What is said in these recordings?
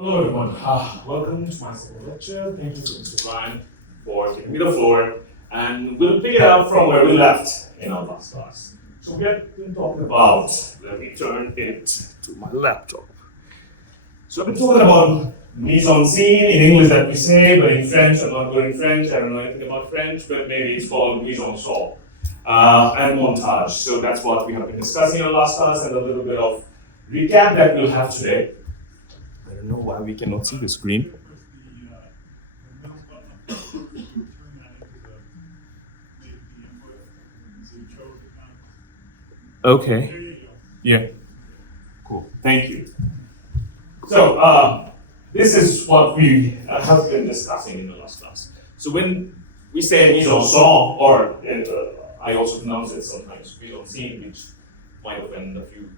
Hello everyone, welcome to my second lecture. Thank you to Mr. Ryan for giving me the floor, and we'll pick it up from where we left in our last class. So we have been talking about, let me turn it to my laptop. So I've been talking about mise en scene, in English that we say, but in French, I'm not good in French, I don't know anything about French, but maybe it's called mise en scène and montage. So that's what we have been discussing in our last class, and a little bit of recap that we'll have today. I don't know why we cannot see the screen. Okay. Yeah. Cool. Thank you. So this is what we have been discussing in the last class. So when we say mise en scène, or I also pronounce it sometimes mise en scene, which might offend a few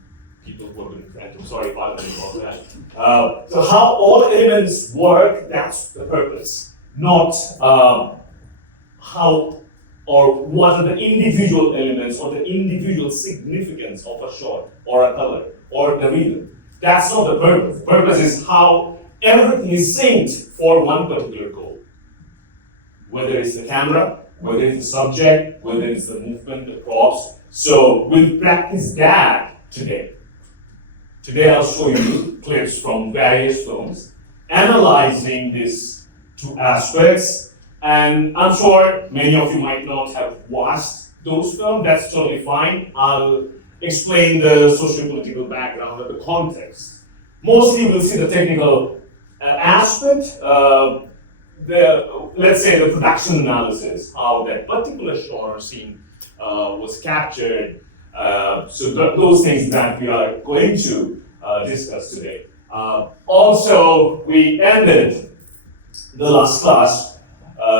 people who have been French. I'm sorry, pardon me about that. So how all elements work, that's the purpose, not how or what are the individual elements or the individual significance of a shot or a color or the rhythm. That's not the purpose. The purpose is how everything is synced for one particular goal. Whether it's the camera, whether it's the subject, whether it's the movement, the props. So we'll practice that today. Today I'll show you clips from various films, analyzing these two aspects, and I'm sure many of you might not have watched those films, that's totally fine. I'll explain the socio-political background and the context. Mostly we'll see the technical aspect, let's say the production analysis, how that particular shot or scene was captured. So those things that we are going to discuss today. Also, we ended the last class,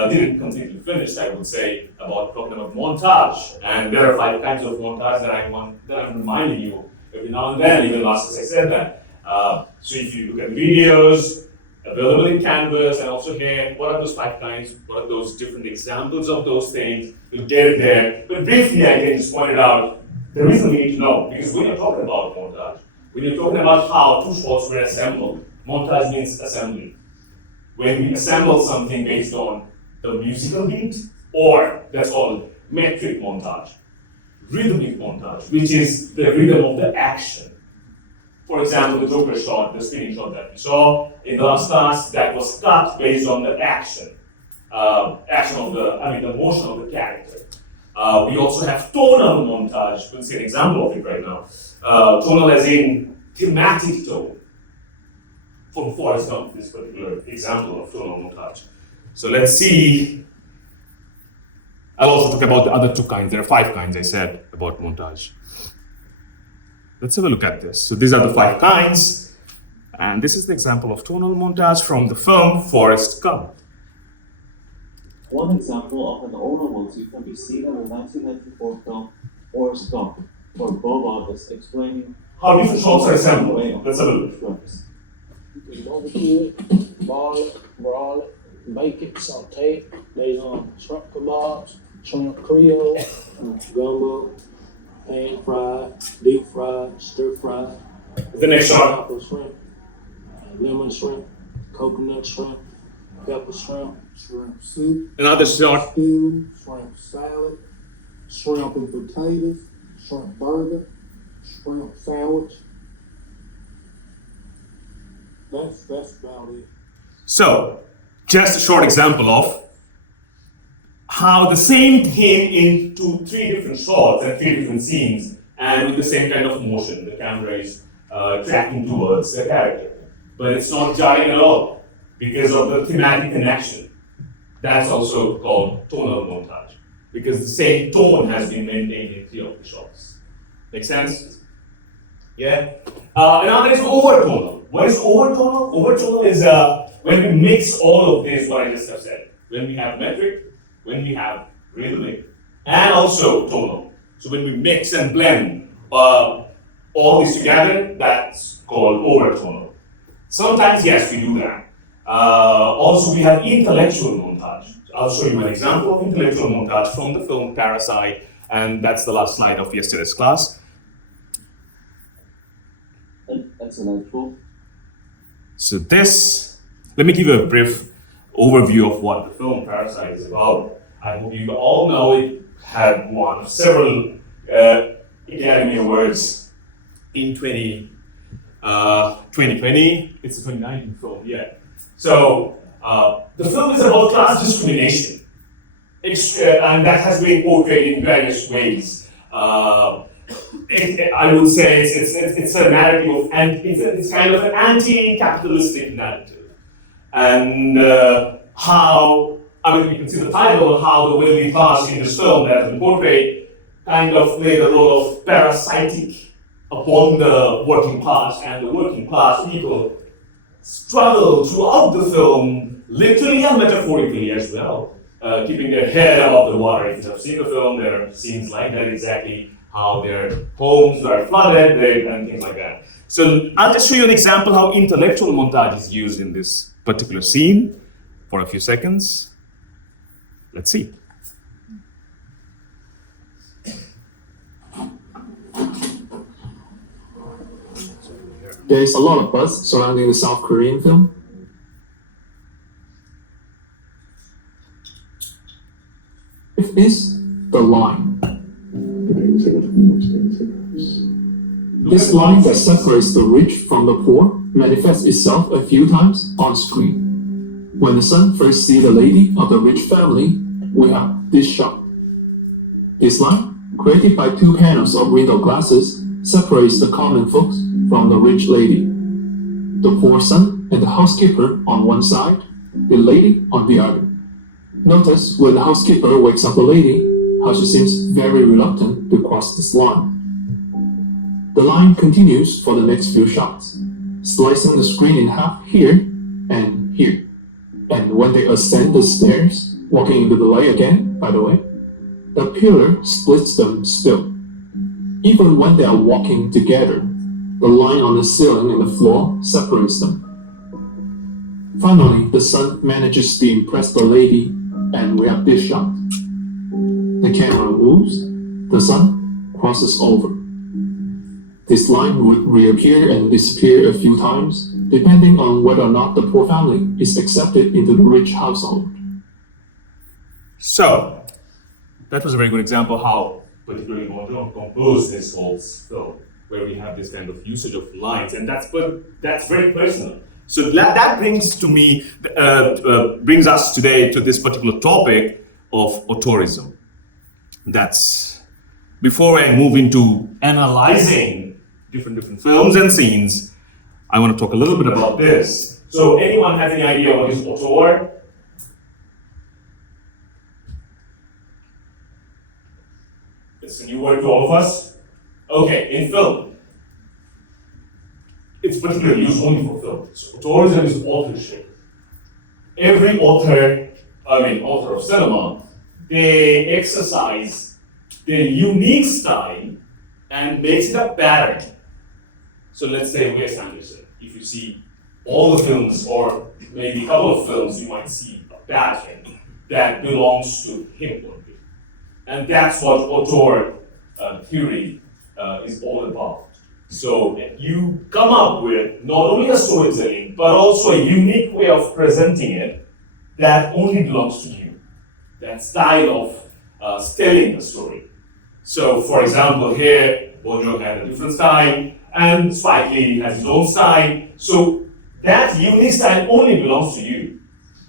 didn't completely finish, I would say, about talking about montage. And there are 5 kinds of montage that I'm reminding you every now and then, even last class I said that. So if you look at videos available in Canvas and also here, what are those 5 kinds? What are those different examples of those things? You'll get it there. But briefly, I can just point it out. The reason we need to know, because when you're talking about montage, when you're talking about how 2 shots were assembled, montage means assembly. When we assemble something based on the musical beat, or that's called metric montage. Rhythmic montage, which is the rhythm of the action. For example, the Joker shot, the spinning shot that we saw in the last class, that was cut based on the action. The motion of the character. We also have tonal montage. We'll see an example of it right now. Tonal as in thematic tone. From Forrest Gump, this particular example of tonal montage. So let's see. I'll also talk about the other 2 kinds. There are 5 kinds, I said, about montage. Let's have a look at this. So these are the 5 kinds. And this is the example of tonal montage from the film Forrest Gump. One example of an older motif can be seen in the 1994 film Forrest Gump, where both artists explaining how different shots are assembled. Let's have a look. Barbecue it, boil it, broil it, bake it, saute it. There's shrimp kebabs, shrimp creole, gumbo, pan fried, deep fried, stir fried. The next shot. Pineapple shrimp, lemon shrimp, coconut shrimp, pepper shrimp, shrimp soup, Another shot. stew, shrimp salad, shrimp and potatoes, shrimp burger, shrimp sandwich. That's about it. So, just a short example of how the same came into 3 different shots and 3 different scenes, and with the same kind of motion. The camera is tracking towards the character. But it's not jarring at all because of the thematic connection. That's also called tonal montage, because the same tone has been maintained in 3 of the shots. Make sense? Yeah? Another is overtonal. What is overtonal? Overtonal is when we mix all of this, what I just have said. When we have metric, when we have rhythmic, and also tonal. So when we mix and blend all this together, that's called overtonal. Sometimes, yes, we do that. Also, we have intellectual montage. I'll show you an example of intellectual montage from the film Parasite, and that's the last slide of yesterday's class. Intellectual. So let me give you a brief overview of what the film Parasite is about. I hope you all know it had won several Academy Awards in 2020. It's a 2019 film, yeah. So the film is about class discrimination, and that has been portrayed in various ways. I would say it's a narrative of, it's kind of an anti-capitalistic narrative, and how, I mean, you can see the title, how the wealthy class in this film that has been portrayed kind of played a role of parasitic upon the working class, and the working class people struggle throughout the film, literally and metaphorically as well, keeping their head above the water. If you have seen the film, there are scenes like that, exactly how their homes are flooded and things like that. So I'll just show you an example how intellectual montage is used in this particular scene for a few seconds. Let's see. There is a lot of buzz surrounding the South Korean film. If is the line. This line that separates the rich from the poor manifests itself a few times on screen. When the son first sees the lady of the rich family, we have this shot. This line, created by two panels of window glasses, separates the common folks from the rich lady. The poor son and the housekeeper on one side, the lady on the other. Notice when the housekeeper wakes up the lady, how she seems very reluctant to cross this line. The line continues for the next few shots, slicing the screen in half here and here. And when they ascend the stairs, walking into the light again, by the way, the pillar splits them still. Even when they are walking together, the line on the ceiling and the floor separates them. Finally, the son manages to impress the lady, and we have this shot. The camera moves, the sun crosses over. This line would reappear and disappear a few times, depending on whether or not the poor family is accepted into the rich household. So, that was a very good example how particularly Mongeon composed this whole film, where we have this kind of usage of lines, and that's very personal. So that brings us today to this particular topic of auteurism. Before I move into analyzing different films and scenes, I want to talk a little bit about this. So anyone has any idea what is auteur? It's a new word to all of us. Okay, in film, it's particularly used only for film. So auteurism is authorship. Every author of cinema, they exercise their unique style and makes it a pattern. So let's say Wes Anderson. If you see all the films, or maybe a couple of films, you might see a pattern that belongs to him only. And that's what auteur theory is all about. So you come up with not only a storytelling, but also a unique way of presenting it that only belongs to you. That style of telling the story. So for example, here, Bojo had a different style, and Spike Lee has his own style. So that unique style only belongs to you.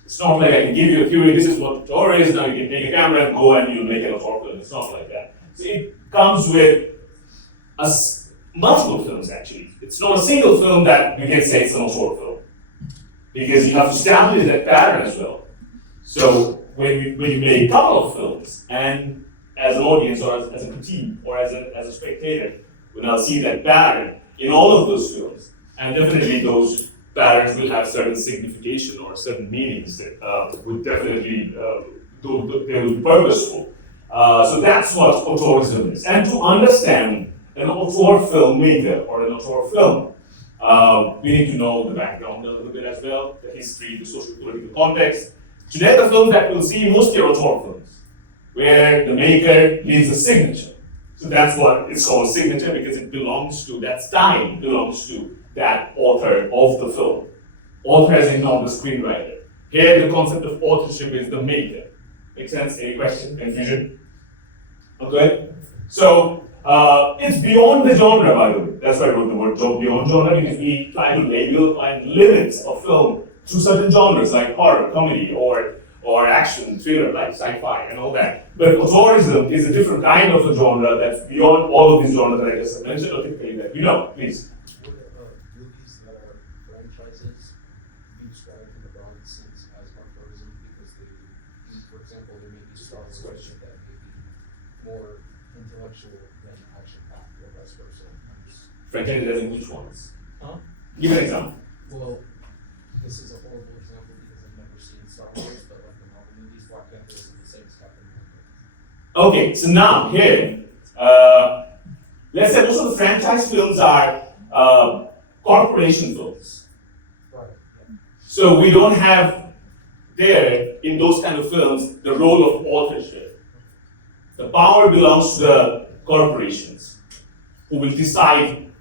It's not like I can give you a theory, this is what auteur is, now you can take a camera and go and you'll make an auteur film. It's not like that. So it comes with multiple films actually. It's not a single film that you can say it's an auteur film. Because you have to establish that pattern as well. So when you make a couple of films, and as an audience or as a critique or as a spectator, we now see that pattern in all of those films. And definitely those patterns will have certain signification or certain meanings that would definitely, they will be purposeful. So that's what auteurism is. And to understand an auteur filmmaker or an auteur film, we need to know the background a little bit as well, the history, the social political context. Today the films that we'll see mostly are auteur films, where the maker leaves a signature. So that's what it's called a signature, because it belongs to, that style belongs to that author of the film. author as in not the screenwriter. Here, the concept of authorship is the maker. Make sense? Any question? Confusion? Okay? So, it's beyond the genre, by the way. That's why I wrote the word beyond genre, because we try to label and limit a film to certain genres like horror, comedy, or action, thriller, like sci-fi and all that. But authorism is a different kind of a genre that's beyond all of these genres that I just mentioned, or typically that you know, please. Would movies that are franchises be described in the broad sense as authorism because they, for example, they may be Star Wars that may be more intellectual than action-packed or vice versa? Franchises as in which ones? Huh? Give an example. Well, this is a horrible example because I've never seen Star Wars, but like the Marvel movies, Black Panther isn't the same as Captain America. Okay, so now here, let's say most of the franchise films are corporation films. Right. Yeah. So we don't have there, in those kind of films, the role of authorship. The power belongs to the corporations, who will decide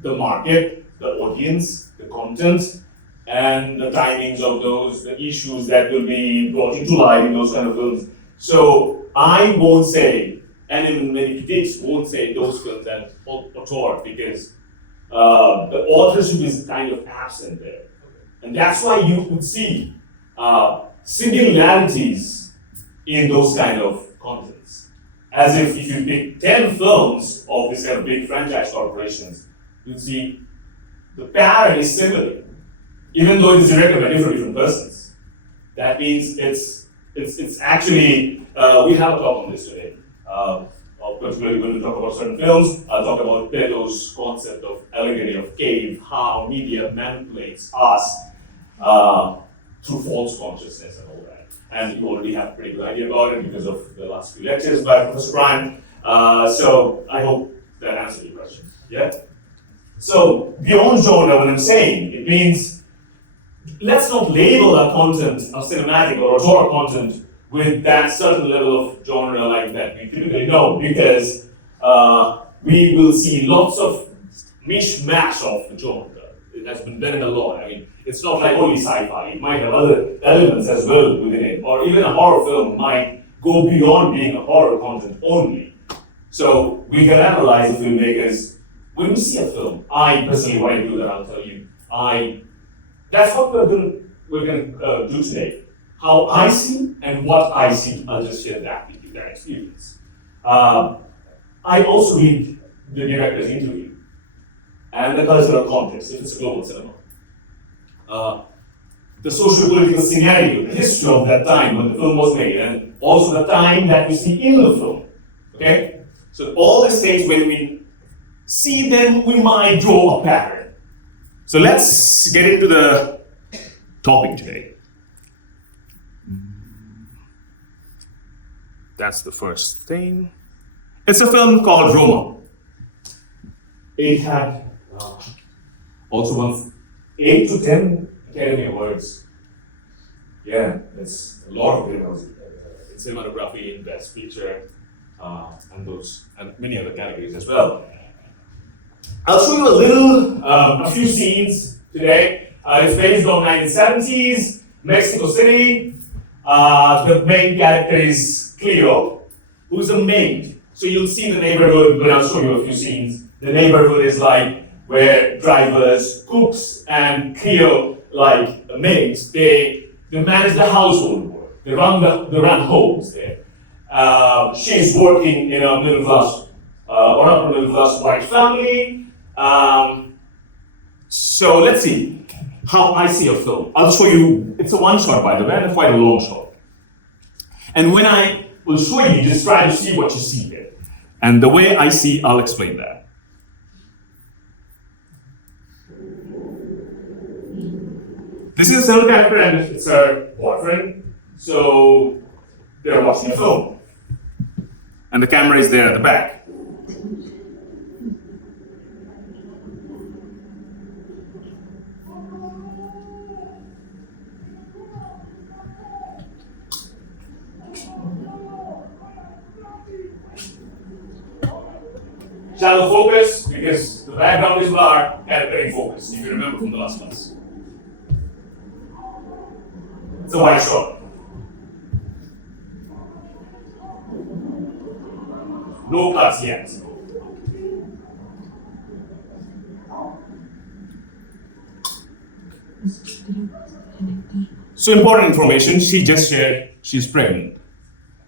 the market, the audience, the content, and the timings of those, the issues that will be brought into light in those kind of films. So I won't say, and even many critics won't say those films as auteur, because the authorship is kind of absent there. And that's why you could see similarities in those kind of contents. As if you pick 10 films of this kind of big franchise corporations, you'd see the pattern is similar, even though it is directed by different persons. That means it's actually, we have a talk on this today. Particularly when we talk about certain films, I'll talk about Plato's concept of allegory of cave, how media manipulates us through false consciousness and all that. And you already have a pretty good idea about it because of the last few lectures by Professor Brian. So I hope that answered your question. Yeah? So beyond genre, what I'm saying, it means let's not label our content of cinematic or auteur content with that certain level of genre like that we typically know, because we will see lots of mishmash of the genre. It has been done a lot. I mean, it's not like only sci-fi. It might have other elements as well within it. Or even a horror film might go beyond being a horror content only. So we can analyze the filmmakers. When we see a film, I personally, why I do that, I'll tell you. That's what we're going to do today. How I see and what I see, I'll just share that with you, that experience. I also read the director's interview and the cultural context, if it's a global cinema. The socio-political scenario, the history of that time when the film was made, and also the time that we see in the film. Okay? So all these things, when we see them, we might draw a pattern. So let's get into the topic today. That's the first thing. It's a film called Roma. It had also won 8 to 10 Academy Awards. Yeah, it's a lot of awards in cinematography, in Best Picture, and many other categories as well. I'll show you a few scenes today. It's based on 1970s, Mexico City. The main character is Cleo, who's a maid. So you'll see the neighborhood when I'll show you a few scenes. The neighborhood is like where drivers, cooks, and Cleo, like maids, they manage the household work. They run homes there. She's working in a middle class or upper middle class white family. So let's see how I see a film. I'll show you, it's a one shot by the way, and quite a long shot. And when I will show you, just try to see what you see there. And the way I see, I'll explain that. This is a cell character and it's her boyfriend. So they're watching a film. And the camera is there at the back. Shallow focus, because the background is blurred, character in focus, if you remember from the last class. It's a white short. No cuts yet. So important information, she just shared she's pregnant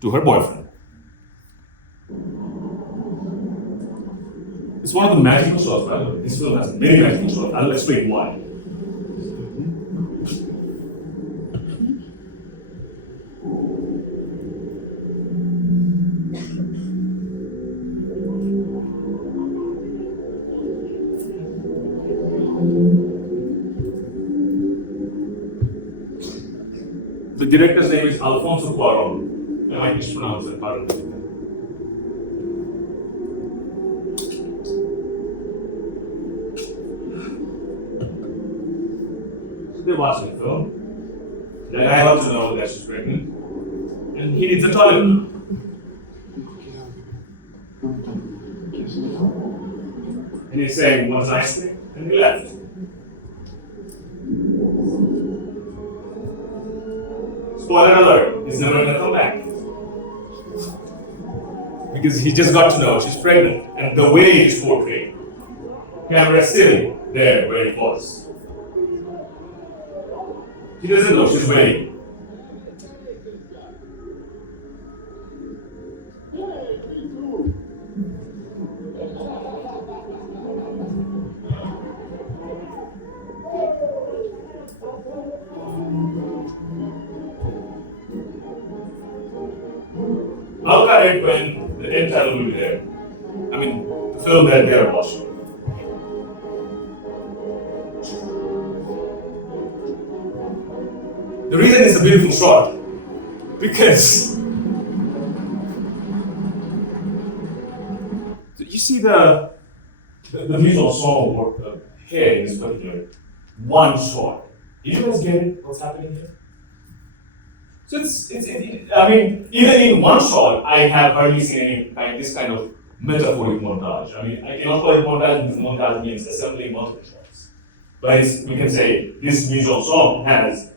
to her boyfriend. It's one of the magical shots, by the way. This film has many magical shots. I'll explain why. The director's name is Alfonso Cuarón. I might mispronounce that, pardon me. They're watching the film. The guy wants to know that she's pregnant. And he needs a toilet. And he's saying, "What's ice cream?" And he left. Spoiler alert, he's never gonna come back. Because he just got to know she's pregnant. And the way it's portrayed, camera still there where it was. He doesn't know she's waiting. I'll cut it when the end title will be there. I mean, the film that they are watching. The reason it's a beautiful shot, because you see the visual song or here in this particular one shot. Do you guys get it? What's happening here? So I mean, even in one shot, I have hardly seen any this kind of metaphoric montage. I mean, I cannot call it montage because montage means assembling multiple shots. But we can say this visual song has.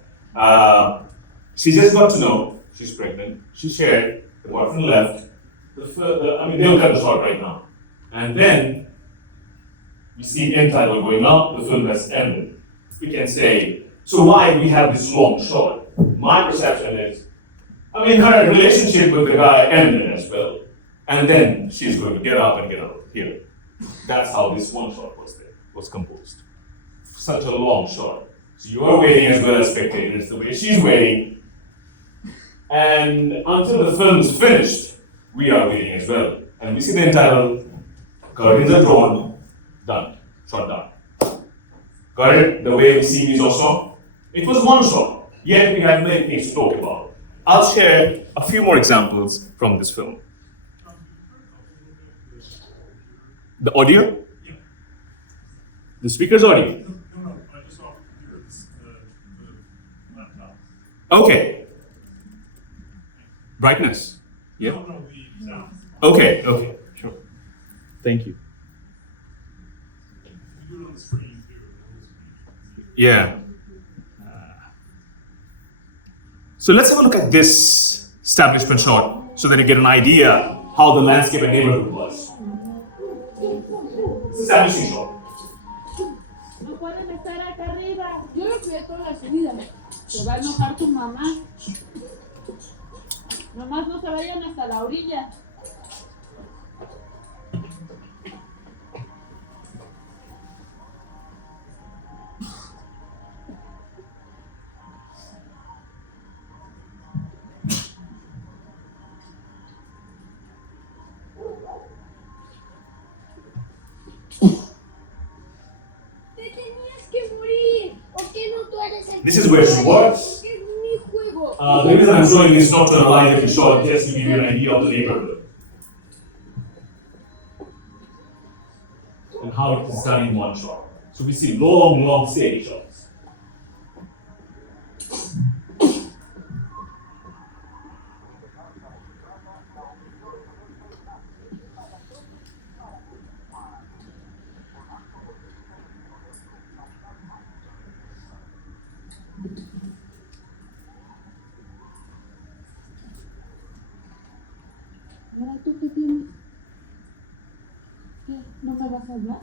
She just got to know she's pregnant. She shared, the boyfriend left. I mean, they'll cut the shot right now. And then we see end title going up, the film has ended. We can say, so why do we have this long shot? My perception is, I mean, her relationship with the guy ended as well. And then she's going to get up and get out here. That's how this one shot was composed. Such a long shot. So you are waiting as well as spectators, the way she's waiting. And until the film is finished, we are waiting as well. And we see the entire curtains are drawn, done, shot done. Got it? The way we see these also. It was one shot, yet we have many things to talk about. I'll share a few more examples from this film. The audio? The speaker's audio? Okay. Brightness. Yeah. Okay, sure. Thank you. Yeah. So let's have a look at this establishment shot so that you get an idea how the landscape and neighborhood was. Establishing shot. No pueden estar acá arriba. Yo lo cuidé toda la subida. Se va a enojar tu mamá. Nomás no se vayan hasta la orilla. This is where she was. The reason I'm showing this not to analyze every shot, just to give you an idea of the neighborhood. And how it is done in one shot. So we see long, steady shots. ¿qué tienes? ¿Qué? ¿No me vas a hablar?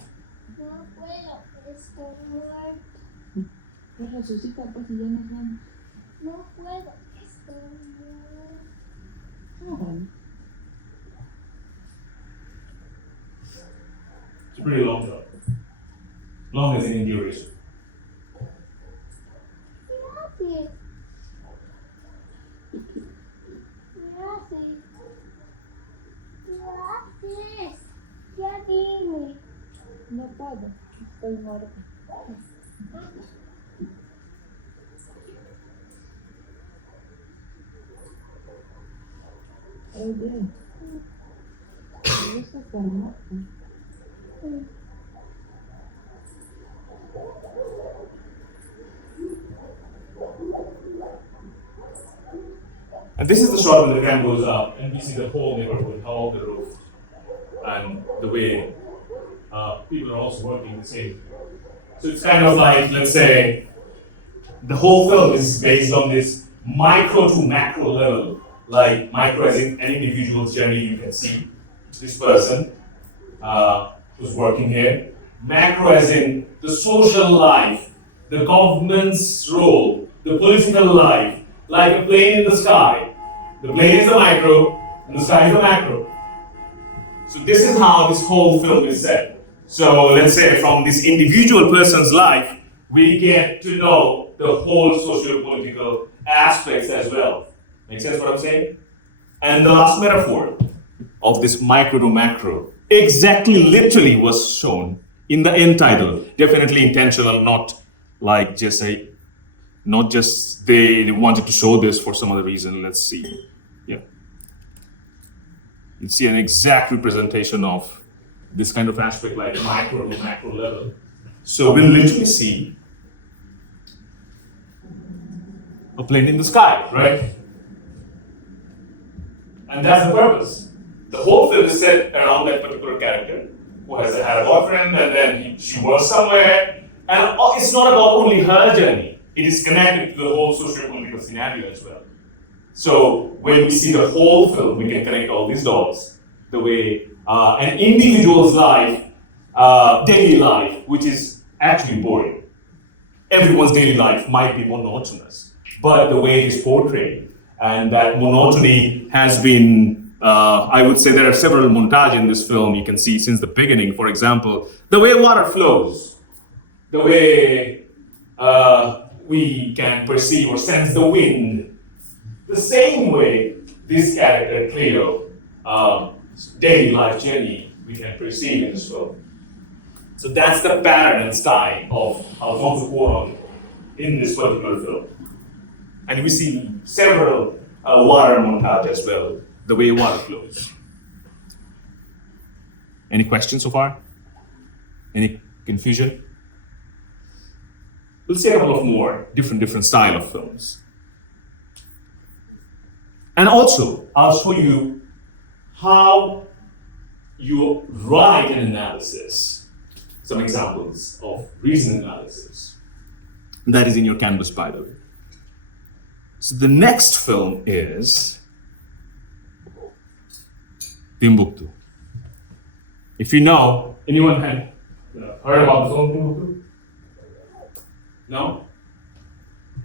No puedo, estoy muerto. Pues resucita, pues, y ya nos vamos. No puedo, estoy muerto. Ah, bueno. It's a pretty long job. Long as in duration. Gracias. Gracias. Gracias. Ya dime. No puedo, estoy muerta. Oye, eso está muerta. And this is the shot when the cam goes up and we see the whole neighborhood, how the roof, and the way people are also working the same. So it's kind of like, let's say, the whole film is based on this micro to macro level. Like micro as in an individual's journey, you can see this person who's working here. Macro as in the social life, the government's role, the political life, like a plane in the sky. The plane is the micro, and the sky is the macro. So this is how this whole film is set. So let's say from this individual person's life, we get to know the whole socio-political aspects as well. Make sense what I'm saying? And the last metaphor of this micro to macro exactly literally was shown in the end title. Definitely intentional, not like just not just they wanted to show this for some other reason. Let's see. Yeah. You see an exact representation of this kind of aspect, like micro to macro level. So we'll literally see a plane in the sky, right? And that's the purpose. The whole film is set around that particular character who has had a boyfriend, and then she works somewhere. And it's not about only her journey. It is connected to the whole socio-political scenario as well. So when we see the whole film, we can connect all these dots. The way an individual's life, daily life, which is actually boring. Everyone's daily life might be monotonous, but the way it is portrayed, and that monotony has been, I would say there are several montages in this film you can see since the beginning. For example, the way water flows, the way we can perceive or sense the wind, the same way this character, Cleo, daily life journey we can perceive in this film. So that's the pattern and style of Alfonso Cuarón in this particular film. And we see several water montage as well, the way water flows. Any questions so far? Any confusion? We'll see a couple of more different style of films. And also, I'll show you how you write an analysis. Some examples of reason analysis. That is in your canvas, by the way. So the next film is Timbuktu. If you know, anyone had heard about the film Timbuktu? No?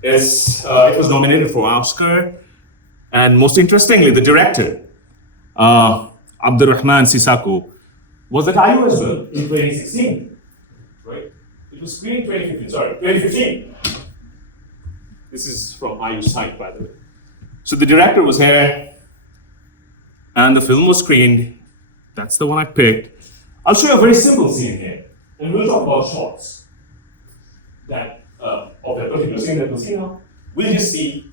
It was nominated for Oscar, and most interestingly, the director, Abdurrahman Sissako, was at IU as well in 2016, right? It was screened in 2015. This is from IU site, by the way. So the director was here, and the film was screened. That's the one I picked. I'll show you a very simple scene here, and we'll talk about shots that of that particular scene that we'll see now. We'll just see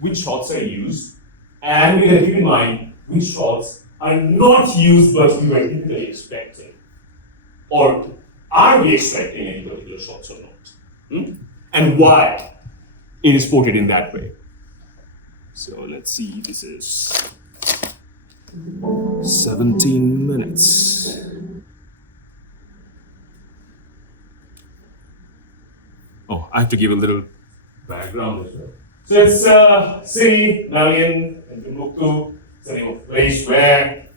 which shots are used, and we're gonna keep in mind which shots are not used but we were typically expecting. Or are we expecting any particular shots or not? And why it is portrayed in that way. So let's see, this is 17 minutes. Oh, I have to give a little background as well. So it's city, Malian, and Timbuktu. It's a name of place where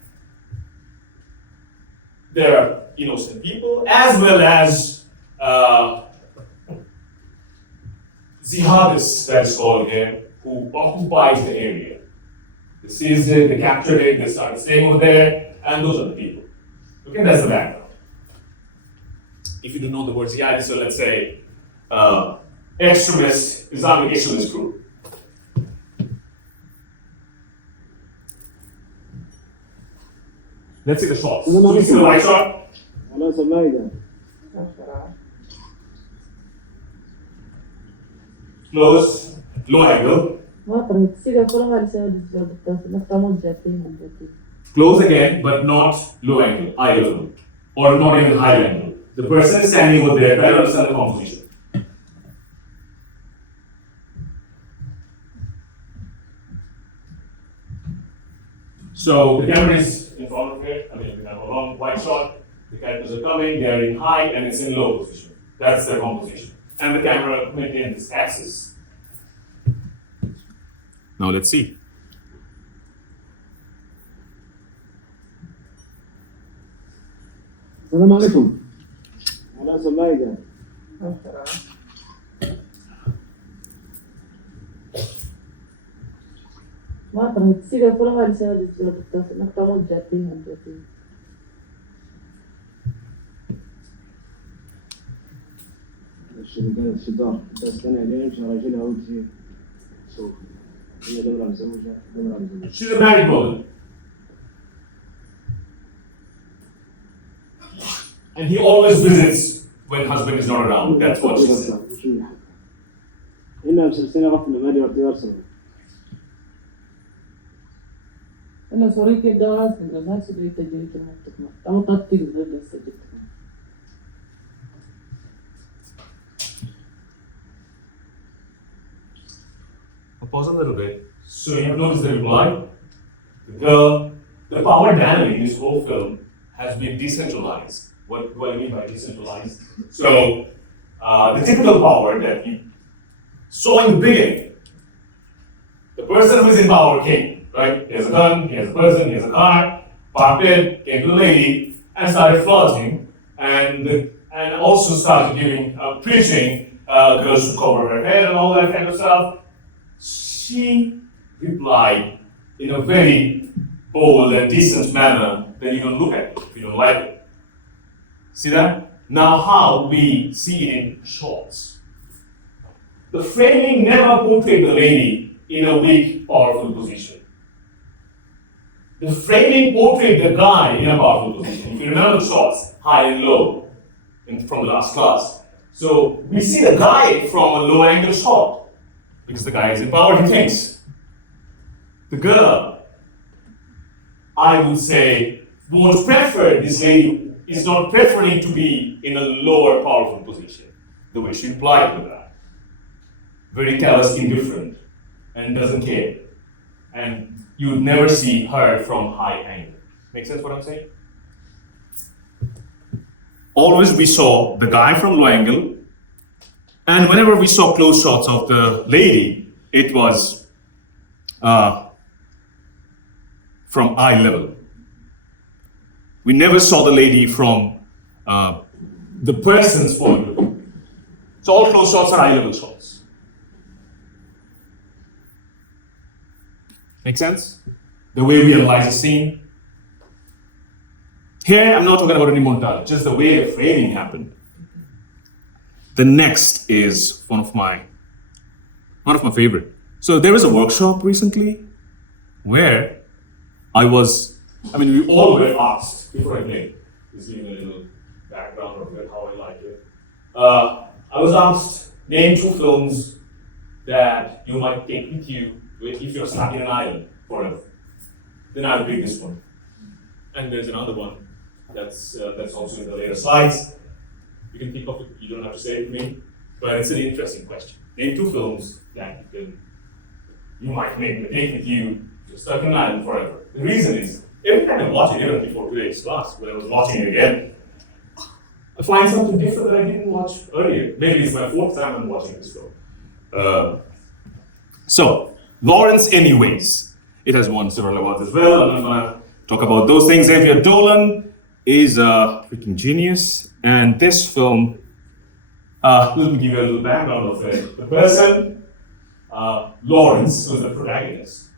there are innocent people as well as jihadists, that is called here, who occupies the area. They seized it, they captured it, they started staying over there, and those are the people. Okay, that's the background. If you don't know the word jihadi, so let's say extremist, Islamic extremist group. Let's see the shots. Do you see the right shot? أنا سمايدة. Close, low angle. Close again, but not low angle, eye level, or not even high angle. The person is standing over there, try to understand the composition. So the camera is in front of it. I mean, we have a long wide shot. The characters are coming, they are in high and it's in low position. That's the composition. And the camera maintains this axis. Now let's see. السلام عليكم. أنا سمايدة. الشدار تستنى عليه مش راجلها وتجي شوف هي دمرة مزوجة دمرة مزوجة. She's a married woman. And he always visits when husband is not around. That's what she said. إنها مسلسلة غفلة ما دي يرسل. أنا صوري كده راس من الناس اللي تجري تمام أنا طاطي غير بس جبت. I'll pause a little bit. So you notice the reply? The girl, the power dynamic in this whole film has been decentralized. What do I mean by decentralized? So the typical power that you saw in the beginning, the person who is in power came, right? He has a gun, he has a person, he has a car, parked in, came to the lady, and started flirting, and also started giving, preaching, girls to cover her head and all that kind of stuff. She replied in a very bold and decent manner that you don't look at it if you don't like it. See that? Now how we see it in shots. The framing never portrayed the lady in a weak, powerful position. The framing portrayed the guy in a powerful position. If you remember the shots, high and low, from the last class. So we see the guy from a low angle shot, because the guy is in power, he thinks. The girl, I would say, would prefer this lady is not preferring to be in a lower powerful position, the way she implied with that. Very callous, indifferent, and doesn't care. And you would never see her from high angle. Make sense what I'm saying? Always we saw the guy from low angle, and whenever we saw close shots of the lady, it was from eye level. We never saw the lady from the person's point of view. So all close shots are eye level shots. Make sense? The way we analyze a scene. Here, I'm not talking about any montage, just the way the framing happened. The next is one of my favorite. So there was a workshop recently where we all were asked, before I play, just giving a little background of it, how I like it. I was asked, name 2 films that you might take with you if you're stuck in an island forever. Then I would pick this one. And there's another one that's also in the later slides. You can think of it, you don't have to say it to me, but it's an interesting question. Name 2 films that you might take with you if you're stuck in an island forever. The reason is, every time I watch it, even before today's class, when I was watching it again, I find something different that I didn't watch earlier. Maybe it's my 4th time I'm watching this film. So, Lawrence Anyways. It has won several awards as well. I'm not going to talk about those things. Xavier Dolan, is a freaking genius, and this film, let me give you a little background of it. The person, Lawrence, who's the protagonist,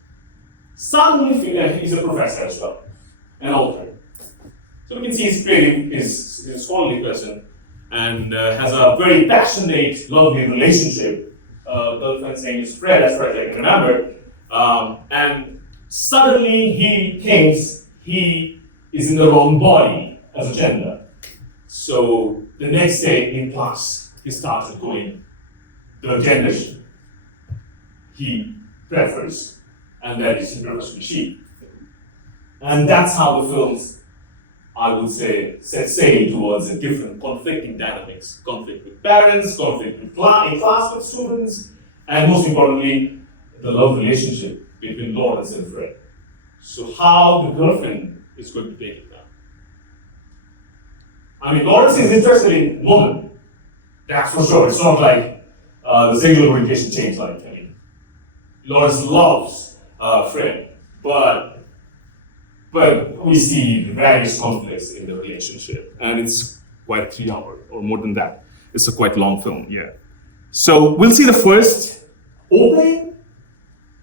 suddenly he's a professor as well, an author. So we can see he's creative, he's a scholarly person, and has a very passionate, lovely relationship. Girlfriend's name is Fred, as far as I can remember. And suddenly he thinks he is in the wrong body as a gender. So the next day in class, he starts going the gender he prefers, and that is he prefers to be she. And that's how the films, I would say, set sail towards a different conflicting dynamics, conflict with parents, conflict with in class with students, and most importantly, the love relationship between Lawrence and Fred. So how the girlfriend is going to take it now. I mean, Lawrence is interested in woman, that's for sure. It's not like the sexual orientation changed, like, I mean, Lawrence loves Fred, but we see various conflicts in the relationship, and it's quite 3 hours or more than that. It's a quite long film, yeah. So we'll see the first opening,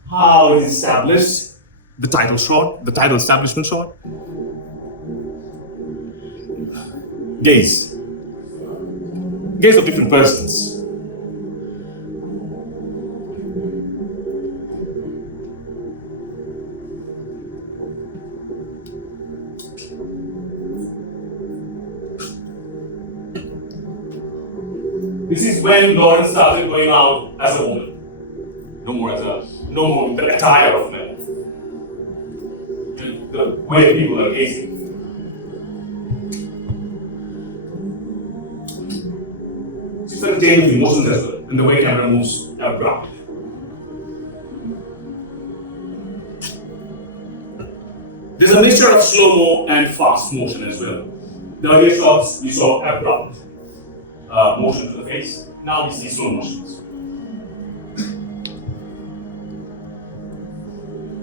how it is established, the title shot, the title establishment shot. Gaze of different persons. This is when Lawrence started going out as a woman. No more the attire of men. And the way people are gazing. She started changing emotions as well, and the way camera moves abrupt. There's a mixture of slow-mo and fast motion as well. The earlier shots you saw abrupt motion to the face. Now we see slow motions.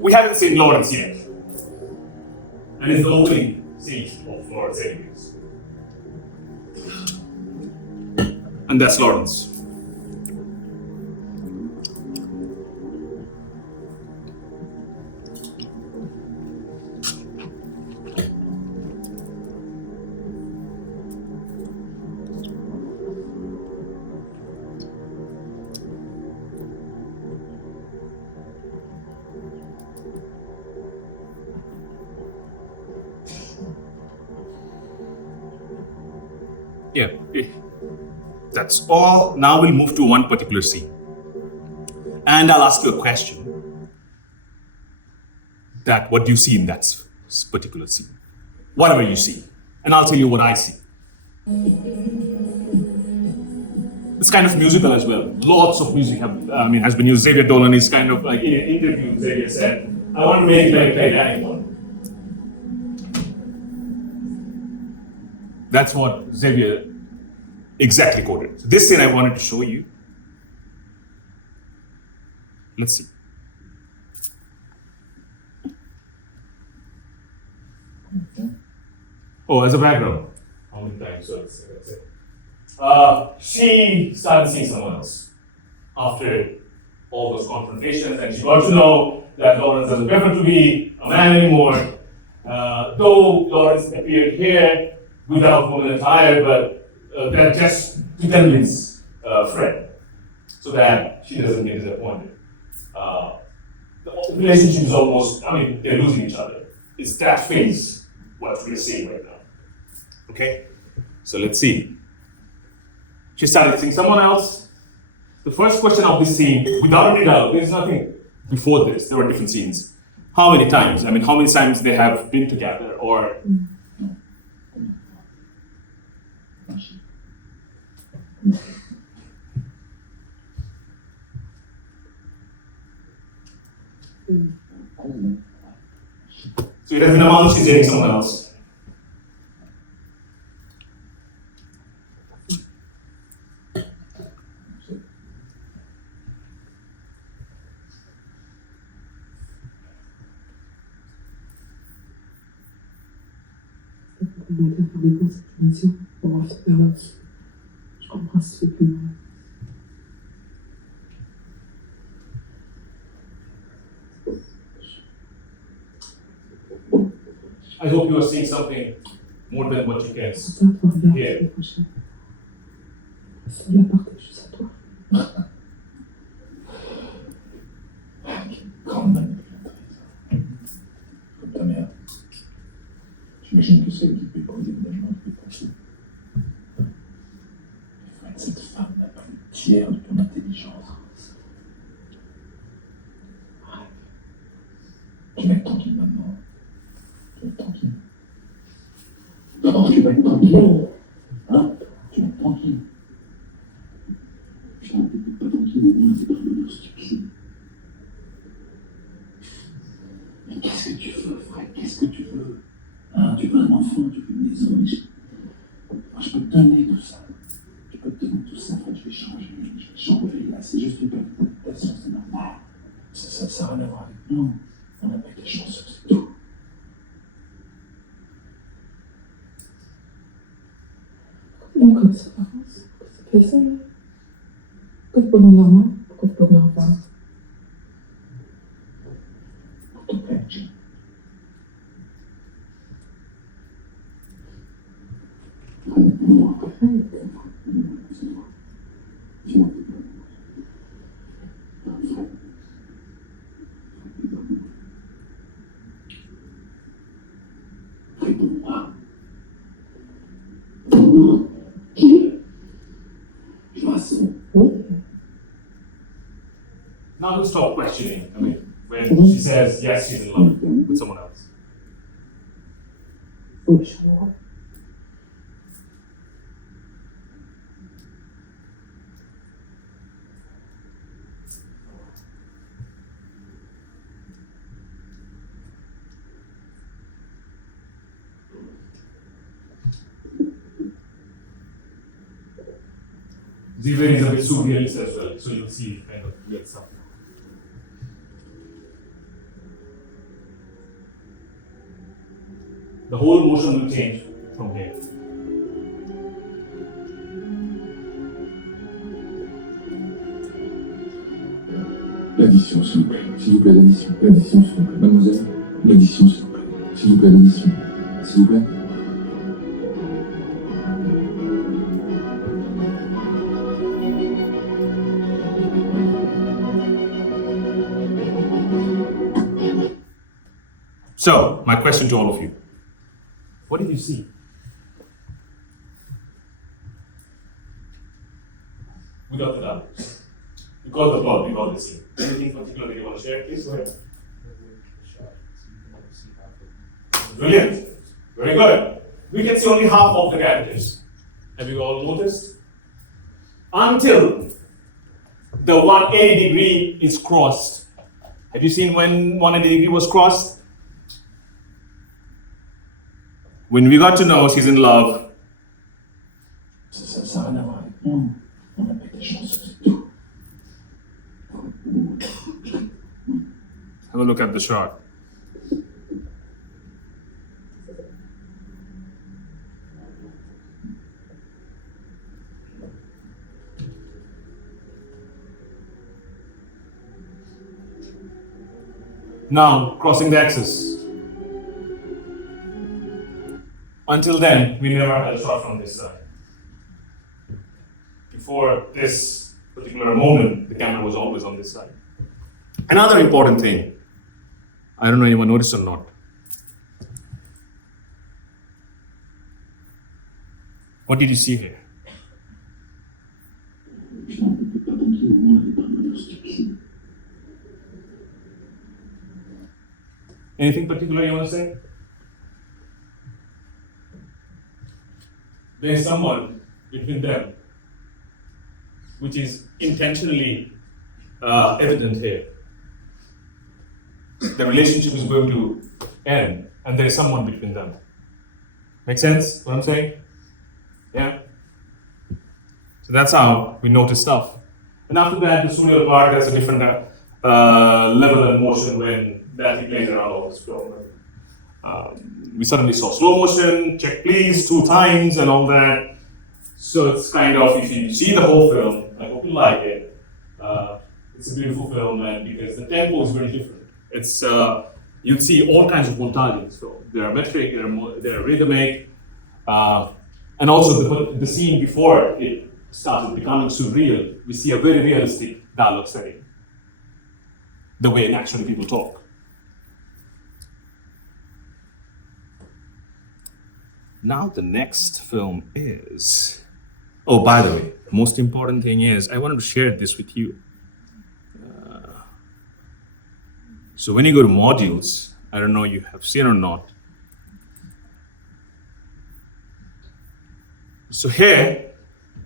We haven't seen Lawrence yet. And it's the opening scene of Lawrence anyways. And that's Lawrence. Yeah, that's all. Now we'll move to one particular scene. And I'll ask you a question. What do you see in that particular scene? Whatever you see. And I'll tell you what I see. It's kind of musical as well. Lots of music has been used. Xavier Dolan is kind of like, in an interview, Xavier said, I want to make it like Titanic one. That's what Xavier exactly quoted. So this scene I wanted to show you. Let's see. Oh, as a background. How many times? So that's it. She started seeing someone else after all those confrontations, and she got to know that Lawrence doesn't prefer to be a man anymore. Though Lawrence appeared here without woman attire, but that just to convince Fred, so that she doesn't get disappointed. The relationship is almost, they're losing each other. It's that phase what we're seeing right now. Okay? So let's see. She started seeing someone else. The first question of this scene, without any doubt, there's nothing before this, there were different scenes. How many times? How many times they have been together, or so it has been a month she's dating someone else. on va bien faire des courses à la maison. On va se faire là-dessus. Je comprends ce truc là. I hope you are seeing something more than what you can. C'est toi, toi, regarde, Yeah. c'est prochain. C'est la part, juste à toi. Grande manipulatrice. Comme ta mère. J'imagine que c'est elle qui paye pour les déménagements et pour tout. Il faut être cette femme la plus tiers de ton intelligence. Tu vas être tranquille maintenant. Tu vas être tranquille. D'abord, tu vas être tranquille. Hein? Tu vas être tranquille. Putain, t'es pas tranquille, au moins, c'est pas un stupide. Mais qu'est-ce que tu veux, Fred? Qu'est-ce que tu veux? Hein, tu veux un enfant, tu veux une maison, mais moi, je peux te donner tout ça. Je peux te donner tout ça, Fred, je vais changer, là, c'est juste une cohabitation, c'est normal. Ça n'a rien à voir avec nous. On a pas été chanceux, c'est tout. Pourquoi comme ça, par contre? Pourquoi ça fait ça, là? Pourquoi t'es pas venu normal? Pourquoi t'es pas venu en retard? Pour te plaire, Jim. Moi, dis-moi. Dis-moi. Fred. Réponds-moi. Joisson. Now you stop questioning. I mean, when she says yes, she's in love with someone else. Oui, je vois. Ziva is a bit surrealist as well, so you'll see kind of weird stuff. The whole motion will change from here. L'addition, s'il vous plaît. S'il vous plaît, l'addition. L'addition, s'il vous plaît. Mademoiselle, l'addition, s'il vous plaît. S'il vous plaît, l'addition. S'il vous plaît. So, my question to all of you. What did you see? We got the numbers. We got the plot, we got the scene. Anything particular that you want to share, please? Go ahead. Brilliant. Very good. We can see only half of the characters. Have you all noticed? Until the 180 degree is crossed. Have you seen when 180 degree was crossed? When we got to know she's in love. Ça n'a rien à voir avec nous. On n'a pas été chanceux, c'est tout. Have a look at the shot. Now, crossing the axis. Until then, we never had a shot from this side. Before this particular moment, the camera was always on this side. Another important thing, I don't know if anyone noticed or not. What did you see here? Putain, t'es pas tranquille, au moins, elle est pas mal stupide. Anything particular you want to say? There's someone between them, which is intentionally evident here. The relationship is going to end, and there is someone between them. Make sense what I'm saying? Yeah? So that's how we notice stuff. And after that, the surreal part has a different level and motion when that he plays around all this film. We suddenly saw slow motion, check please, 2 times and all that. So it's kind of, if you see the whole film, I hope you like it. It's a beautiful film, and because the tempo is very different. It's you'd see all kinds of montages. So there are metric, there are rhythmic, and also the scene before it started becoming surreal. We see a very realistic dialogue setting, the way naturally people talk. Now the next film is. Oh, by the way, the most important thing is I wanted to share this with you. So when you go to modules, I don't know you have seen or not. So here,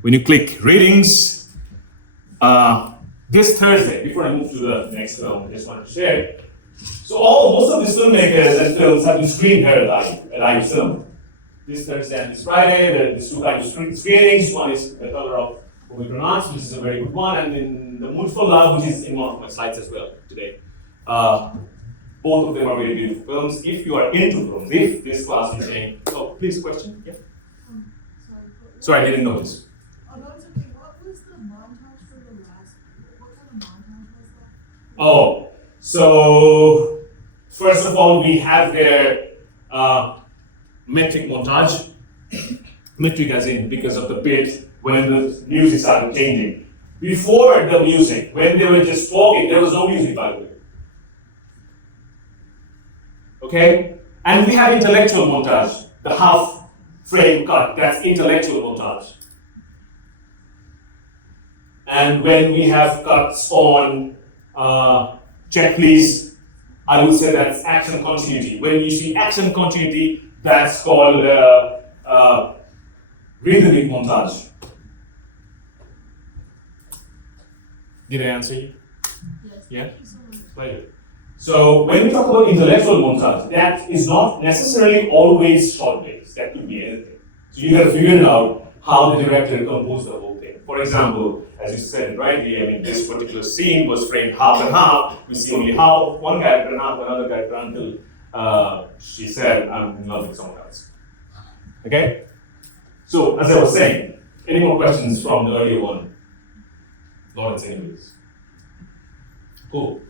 when you click readings, this Thursday, before I move to the next film, I just wanted to share. So most of these filmmakers and films have been screened here at IU Film. This Thursday and this Friday, there's 2 kinds of screenings. One is The Color of Pomegranate, which is a very good one, and then The Mood for Love, which is in one of my slides as well today. Both of them are very beautiful films. If you are into films, if this class is saying, oh, please, question? Yeah. Sorry, I didn't notice. Oh, no, it's okay. What was the montage for the last? What kind of montage was that? Oh, so first of all, we have their metric montage. Metric as in because of the bit when the music started changing. Before the music, when they were just talking, there was no music, by the way. Okay? And we have intellectual montage, the half frame cut, that's intellectual montage. And when we have cuts on check please, I would say that's action continuity. When you see action continuity, that's called rhythmic montage. Did I answer you? Yes. Yeah? Thank you so much. Pleasure. So when we talk about intellectual montage, that is not necessarily always short-based. That could be anything. So you got to figure it out how the director composed the whole thing. For example, as you said rightly, I mean, this particular scene was framed half and half. We see only half of one character and half of another character until she said, I'm in love with someone else. Okay? So, as I was saying, any more questions from the earlier one? Lawrence, anyways. Cool.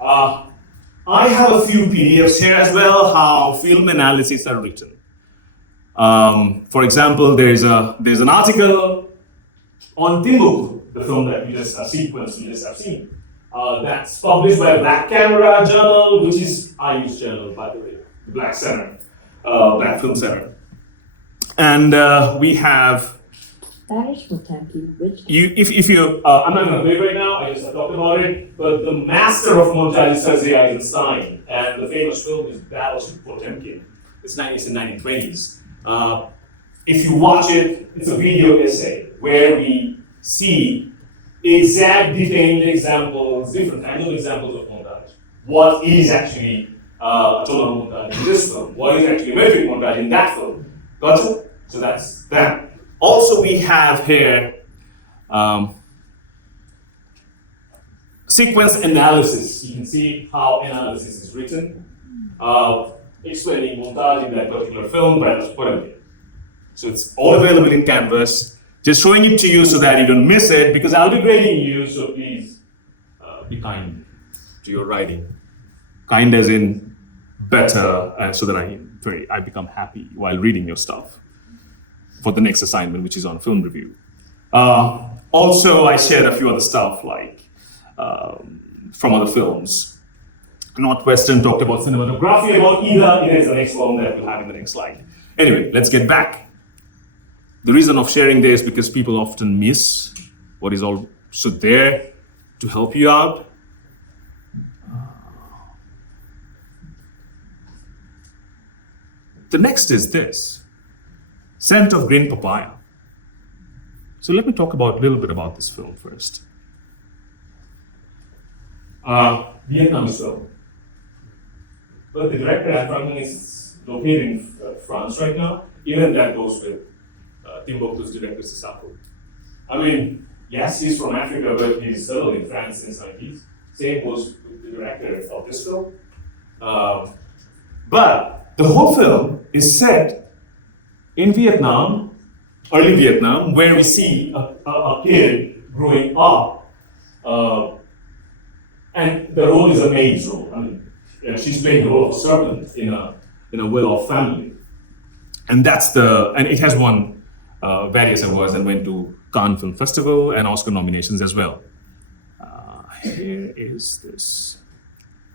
I have a few PDFs here as well, how film analyses are written. For example, there's an article on Timbuktu, the film that we just sequence we just have seen. That's published by Black Camera Journal, which is IU's journal, by the way, Black Center, Black Film Center. And we have. Spanish will tag you which. If you, I'm not going to play right now. I just talked about it. But the master of montage is Sergei Eisenstein, and the famous film is Battleship Potemkin. It's in the 1920s. If you watch it, it's a video essay where we see exact detailed examples, different kinds of examples of montage. What is actually tonal montage in this film? What is actually metric montage in that film? Gotcha? So that's that. Also, we have here sequence analysis. You can see how analysis is written, explaining montage in that particular film, Battleship Potemkin. So it's all available in Canvas. Just showing it to you so that you don't miss it, because I'll be grading you, so please be kind to your writing. Kind as in better, so that I become happy while reading your stuff for the next assignment, which is on film review. Also, I shared a few other stuff, like from other films. Northwestern talked about cinematography, about either. It is the next one that we'll have in the next slide. Anyway, let's get back. The reason of sharing this is because people often miss what is also there to help you out. The next is this, Scent of Green Papaya. So let me talk a little bit about this film first. Vietnamese film. But the director at Franklin is located in France right now. Even that goes with Timbuktu's director, Sissako. I mean, yes, he's from Africa, but he's settled in France since the 90s. Same goes with the director of this film. But the whole film is set in Vietnam, early Vietnam, where we see a kid growing up, and the role is a maid's role. I mean, she's playing the role of a servant in a well-off family, and it has won various awards and went to Cannes Film Festival and Oscar nominations as well. Here is this.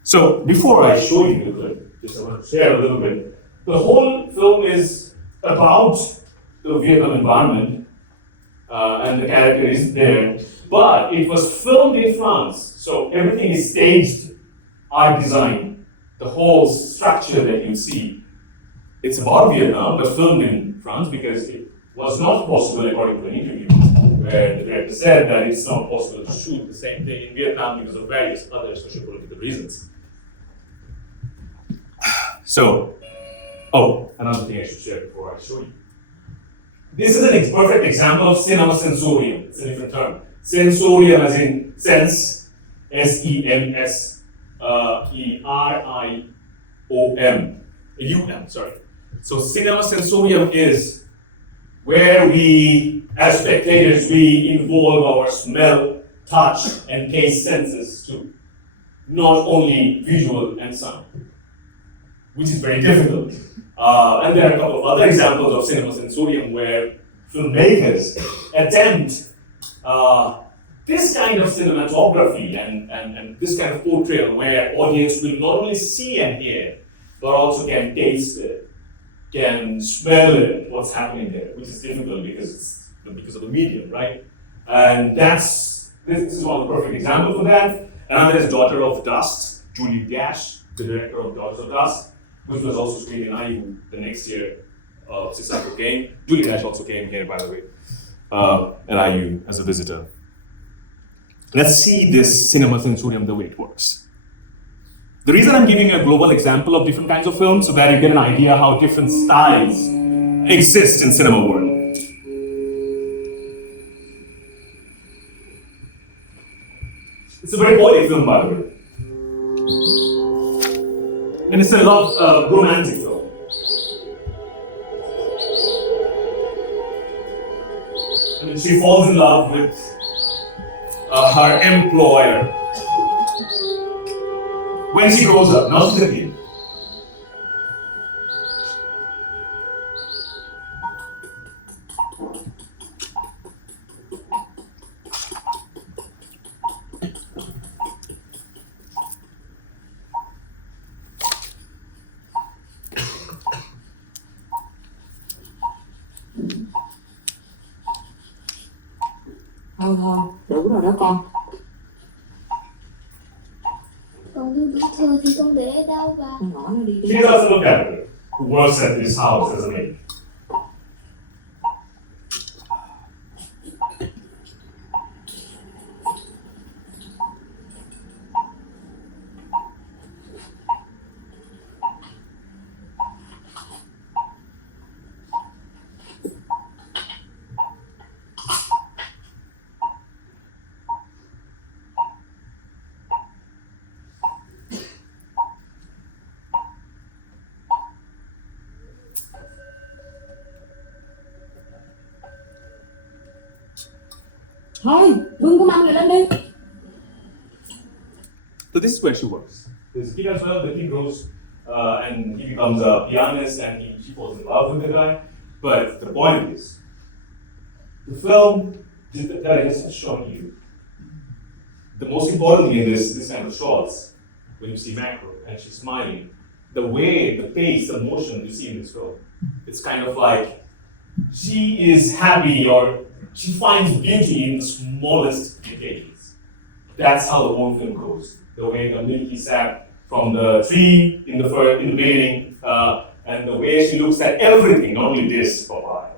So before I show you the clip, just I want to share a little bit. The whole film is about the Vietnam environment, and the character is there. But it was filmed in France, so everything is staged, art design. The whole structure that you see, it's about Vietnam, but filmed in France because it was not possible, according to an interview, where the director said that it's not possible to shoot the same thing in Vietnam because of various other socio-political reasons. So, another thing I should share before I show you. This is a perfect example of cinema sensorium. It's a different term. Sensorium as in sense, S-E-N-S, E-R-I-O-M, sorry. So cinema sensorium is where we, as spectators, we involve our smell, touch, and taste senses too. Not only visual and sound, which is very difficult. And there are a couple of other examples of cinema sensorium where filmmakers attempt this kind of cinematography and this kind of portrayal where audience will not only see and hear, but also can taste it, can smell it, what's happening there, which is difficult because of the medium, right? And this is one of the perfect examples for that. Another is Daughter of Dust, Julie Dash, the director of Daughters of Dust, which was also screened in IU the next year Sisako came. Julie Dash also came here, by the way, at IU as a visitor. Let's see this cinema sensorium, the way it works. The reason I'm giving a global example of different kinds of films so that you get an idea how different styles exist in cinema world. It's a very poetic film, by the way. And it's a love romantic film. I mean, she falls in love with her employer when she grows up. Now she's a kid. Thôi, đủ rồi đó con. Còn như bình thường thì con để ở đâu bà? Con bỏ nó đi. Here's a little character who works at this house as a maid. Thôi, Vương có mâm rồi lên đi. So this is where she works. This kid as well, the kid grows and he becomes a pianist and she falls in love with the guy. But the point is, the film that I just showed you, the most important thing in this kind of shots, when you see macro and she's smiling, the way, the pace, the motion you see in this film, it's kind of like she is happy or she finds beauty in the smallest details. That's how the whole film goes. The way the milky sap from the tree in the beginning, and the way she looks at everything, not only this, Papa.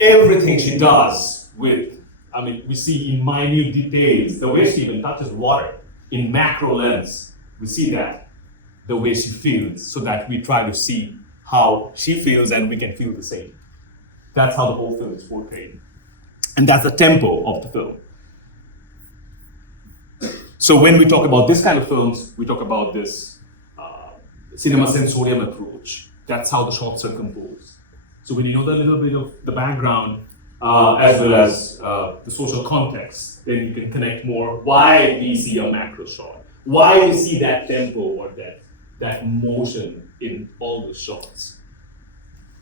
Everything she does with, I mean, we see in minute details, the way she even touches water in macro lens, we see that, the way she feels, so that we try to see how she feels and we can feel the same. That's how the whole film is portrayed. And that's the tempo of the film. So when we talk about this kind of films, we talk about this cinema sensorium approach. That's how the shots are composed. So when you know a little bit of the background, as well as the social context, then you can connect more why we see a macro shot, why we see that tempo or that motion in all the shots.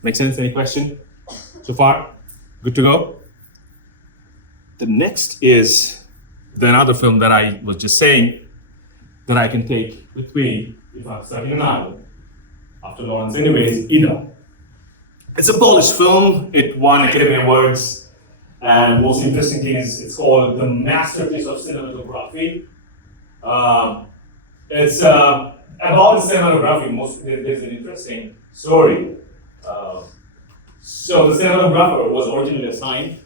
Make sense? Any question so far? Good to go? The next is another film that I was just saying that I can take with me if I'm studying an island. After Lawrence anyways, Ida. It's a Polish film. It won Academy Awards. And most interestingly is it's called The Masterpiece of Cinematography. It's about cinematography. There's an interesting story. So the cinematographer was originally assigned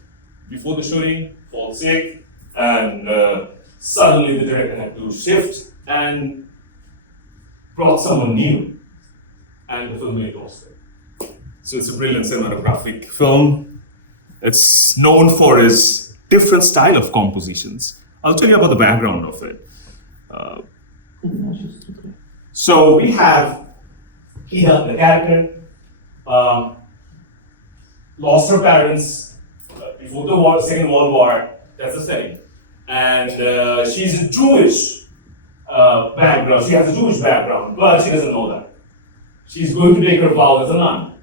before the shooting, fall sick, and suddenly the director had to shift and brought someone new, and the film made Oscar. So it's a brilliant cinematographic film. It's known for its different style of compositions. I'll tell you about the background of it. So we have Ida, the character, lost her parents before the war, Second World War. That's the setting, and she's a Jewish background. She has a Jewish background, but she doesn't know that. She's going to take her vow as a nun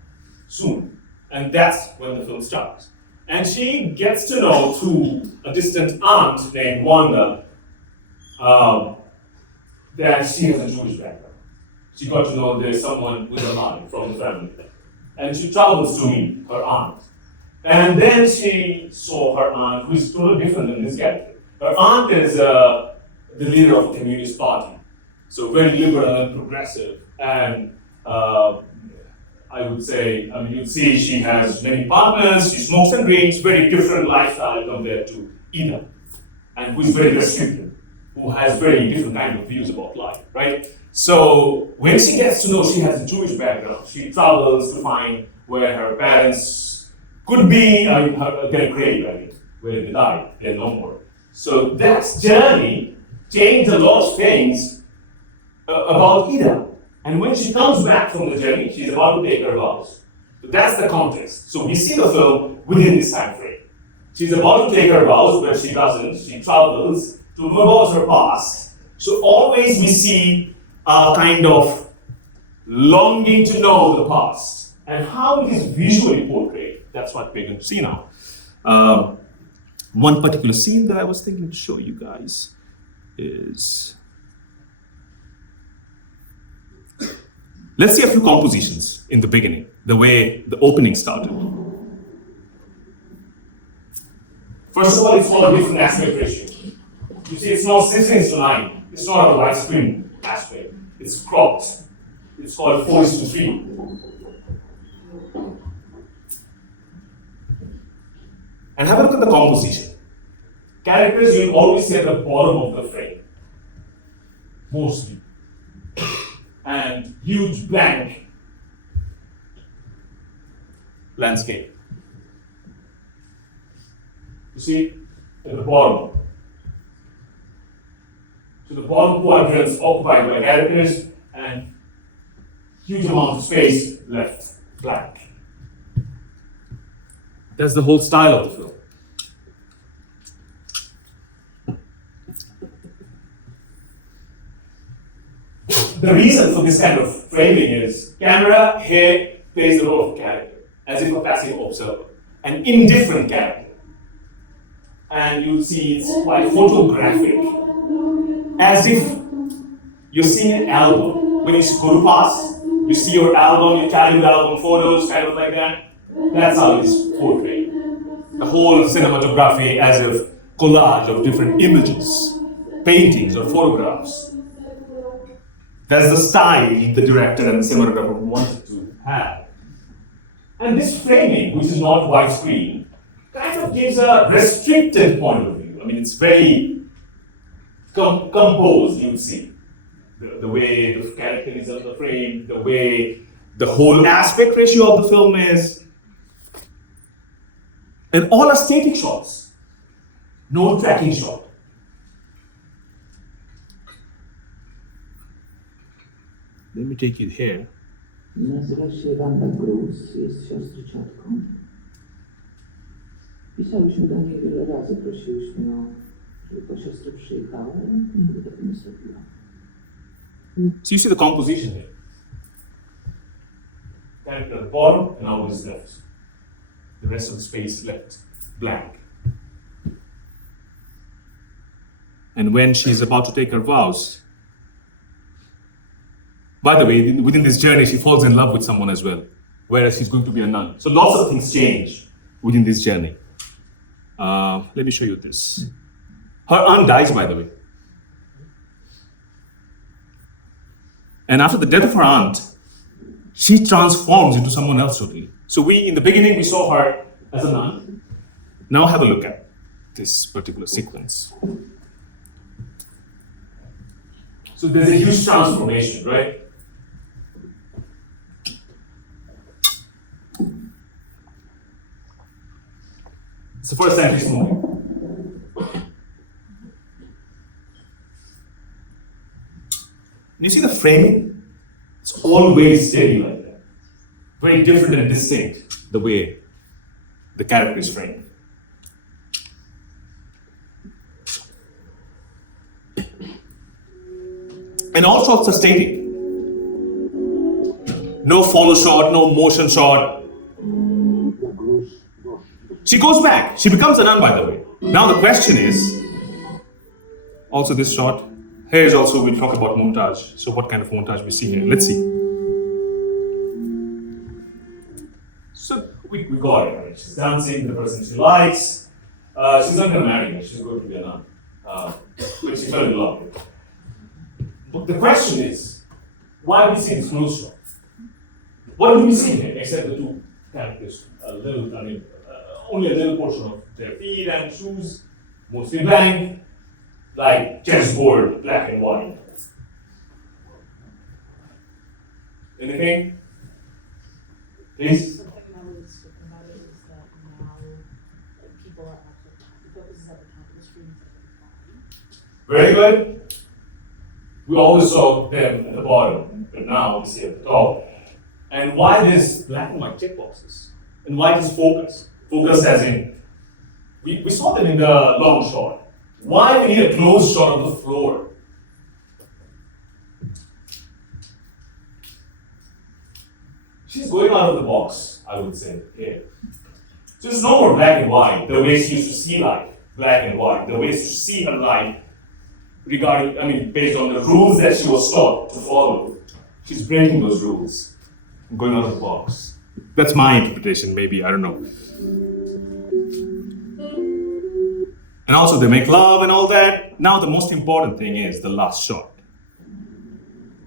soon, and that's when the film starts. And she gets to know through a distant aunt named Wanda that she has a Jewish background. She got to know there's someone with a nun from the family. And she travels to meet her aunt. And then she saw her aunt, who is totally different than this character. Her aunt is the leader of the Communist Party. So very liberal and progressive. And I would say, you'd see she has many partners, she smokes and drinks, very different lifestyle compared to Ida, and who is very restricted, who has very different kind of views about life, right? So when she gets to know she has a Jewish background, she travels to find where her parents could be, their grave, where they died, they're no more. So that journey changed a lot of things about Ida. And when she comes back from the journey, she's about to take her vows. So that's the context. So we see the film within this time frame. She's about to take her vows, but she doesn't. She travels to know about her past. So always we see a kind of longing to know the past and how it is visually portrayed. That's what we're going to see now. One particular scene that I was thinking to show you guys is... Let's see a few compositions in the beginning, the way the opening started. First of all, it's called a different aspect ratio. You see, it's not 16:9. It's not a widescreen aspect. It's cropped. It's called 4:3. And have a look at the composition. Characters you'll always see at the bottom of the frame, mostly. And huge blank landscape. You see, at the bottom. So the bottom quadrants occupied by characters and huge amount of space left blank. That's the whole style of the film. The reason for this kind of framing is camera here plays the role of character, as if a passive observer, an indifferent character. And you'll see it's quite photographic, as if you're seeing an album. When you go to pass, you see your album, your childhood album photos, kind of like that. That's how it is portrayed. The whole cinematography as a collage of different images, paintings or photographs. That's the style the director and the cinematographer wanted to have. And this framing, which is not widescreen, kind of gives a restricted point of view. I mean, it's very composed, you would see. The way the character is on the frame, the way the whole aspect ratio of the film is. And all are static shots, no tracking shot. Let me take it here. Nazywa się Wanda Cruz, jest siostryczatką. Pisałyśmy do niej wiele razy, prosiłyśmy ją, żeby po siostry przyjechała, ale nigdy tego nie zrobiła. So you see the composition here. Character at the bottom and all is left. The rest of the space left blank. And when she's about to take her vows, by the way, within this journey, she falls in love with someone as well, whereas she's going to be a nun. So lots of things change within this journey. Let me show you this. Her aunt dies, by the way. And after the death of her aunt, she transforms into someone else totally. So in the beginning, we saw her as a nun. Now have a look at this particular sequence. So there's a huge transformation, right? It's the first time she's moving. And you see the framing? It's always steady like that. Very different and distinct, the way the character is framed. And all shots are static. No follow shot, no motion shot. She goes back. She becomes a nun, by the way. Now the question is, also this shot, here is also, we'll talk about montage. So what kind of montage we see here? Let's see. So we got it. Right? She's dancing, the person she likes. She's not going to marry her. She's going to be a nun. But she fell in love with her. But the question is, why do we see this close shot? What do we see here except the two characters? Only a little portion of their feet and shoes, mostly blank, like chessboard, black and white. Anything? Please? Something I really spoke about it is that now people are actually, the focus is at the top of the screen instead of the bottom. Very good. We always saw them at the bottom, but now we see at the top. And why there's black and white checkboxes? And why this focus? Focus as in, we saw them in the long shot. Why we need a close shot of the floor? She's going out of the box, I would say, here. So there's no more black and white, the way she used to see life, black and white, the way she used to see her life based on the rules that she was taught to follow. She's breaking those rules, going out of the box. That's my interpretation, maybe, I don't know. And also they make love and all that. Now the most important thing is the last shot.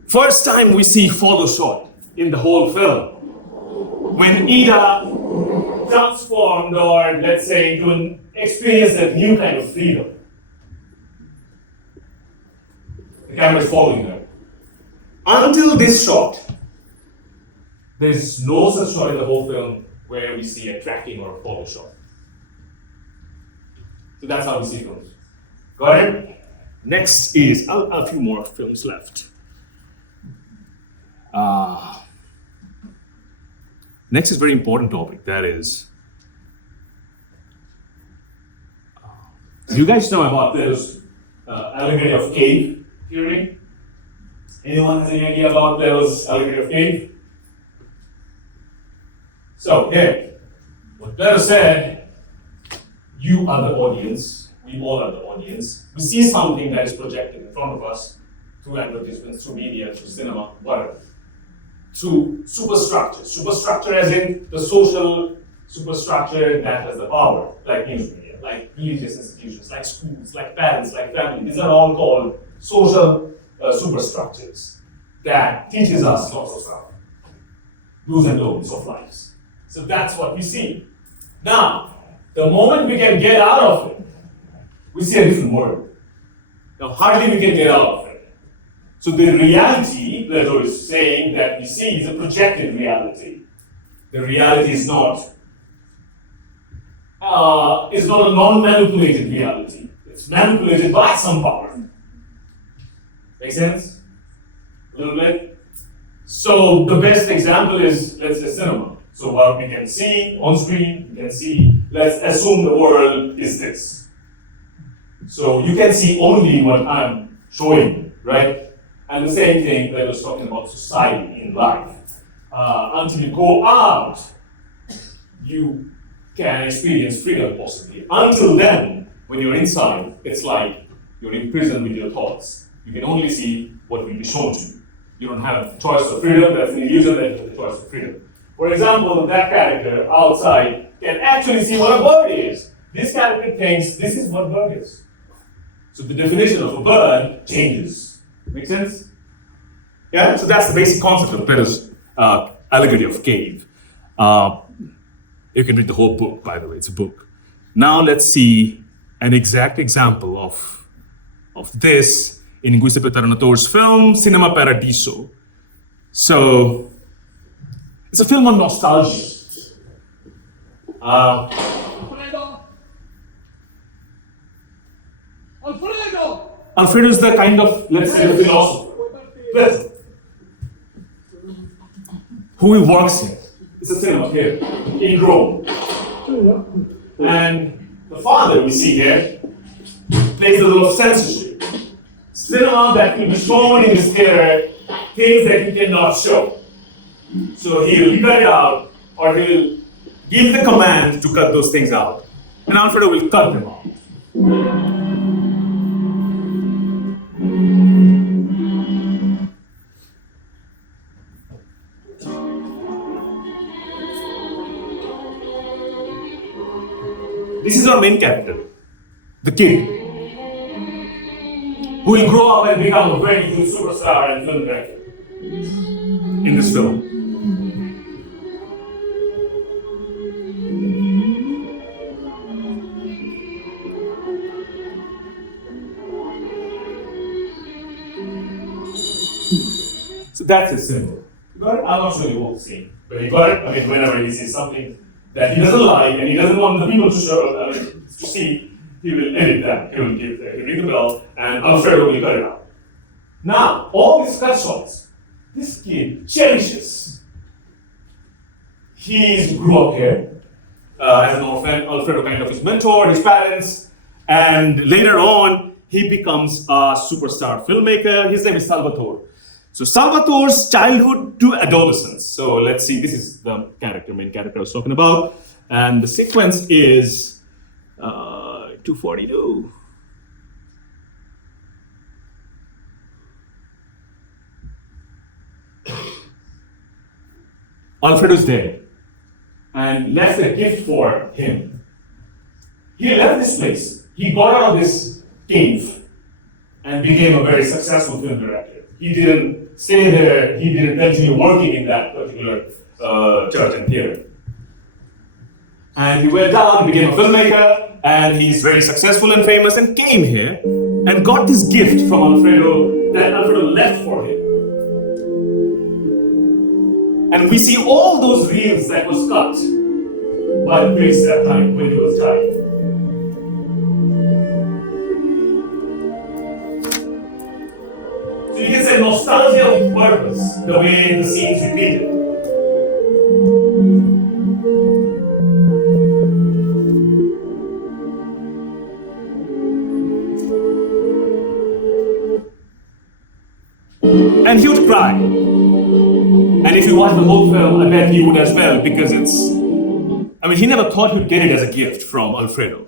First time we see follow shot in the whole film. When Ida transformed, or let's say to experience that new kind of freedom. The camera is following her. Until this shot, there's no such shot in the whole film where we see a tracking or a follow shot. So that's how we see films. Got it? Next is a few more films left. Next is very important topic. That is, do you guys know about this allegory of cave theory? Anyone has any idea about Plato's allegory of cave? So here, what Plato said, you are the audience, we all are the audience. We see something that is projected in front of us through advertisements, through media, through cinema, whatever. Through superstructure. Superstructure as in the social superstructure that has the power, like news media, like religious institutions, like schools, like parents, like family. These are all called social superstructures that teaches us lots of stuff. Do's and don'ts of life. So that's what we see. Now, the moment we can get out of it, we see a different world. Now, hardly we can get out of it. So the reality, Plato is saying, that we see is a projected reality. The reality is not a non-manipulated reality. It's manipulated by some power. Make sense? A little bit? So the best example is, let's say, cinema. So what we can see on screen, you can see, let's assume the world is this. So you can see only what I'm showing, right? And the same thing that I was talking about society in life. Until you go out, you can experience freedom possibly. Until then, when you're inside, it's like you're in prison with your thoughts. You can only see what will be shown to you. You don't have choice of freedom, that's an illusion that you have the choice of freedom. For example, that character outside can actually see what a bird is. This character thinks this is what bird is. So the definition of a bird changes. Make sense? Yeah, so that's the basic concept of Plato's allegory of cave. You can read the whole book, by the way, it's a book. Now let's see an exact example of this in Giuseppe Tornator's film, Cinema Paradiso. So, it's a film on nostalgia. Alfredo is the kind of, let's say, the philosopher. Who he works in. It's a cinema here in Rome. And the father we see here plays a little censorship. Cinema that will be shown in this theater, things that he cannot show. So he will cut it out, or he will give the command to cut those things out. And Alfredo will cut them out. This is our main character, the kid, who will grow up and become a very good superstar and film director in this film. So that's his symbol. You got it? I'm not sure you won't see, but you got it? I mean, whenever he sees something that he doesn't like and he doesn't want the people to see, he will edit that. He will ring the bell, and Alfredo will cut it out. Now, all these cut shots, this kid cherishes. He grew up here as an orphan. Alfredo kind of his mentor, his parents, and later on, he becomes a superstar filmmaker. His name is Salvatore. So Salvatore's childhood to adolescence. So let's see, this is the main character I was talking about. And the sequence is 242. Alfredo's dead and left a gift for him. He left this place. He got out of this cave and became a very successful film director. He didn't stay there, he didn't continue working in that particular church and theater. And he went down, became a filmmaker, and he's very successful and famous, and came here and got this gift from Alfredo that Alfredo left for him. And we see all those reels that was cut by the priest that time when he was dying. So you can say nostalgia with purpose, the way the scenes repeated. And he would cry. And if you watch the whole film, I bet he would as well, because he never thought he'd get it as a gift from Alfredo.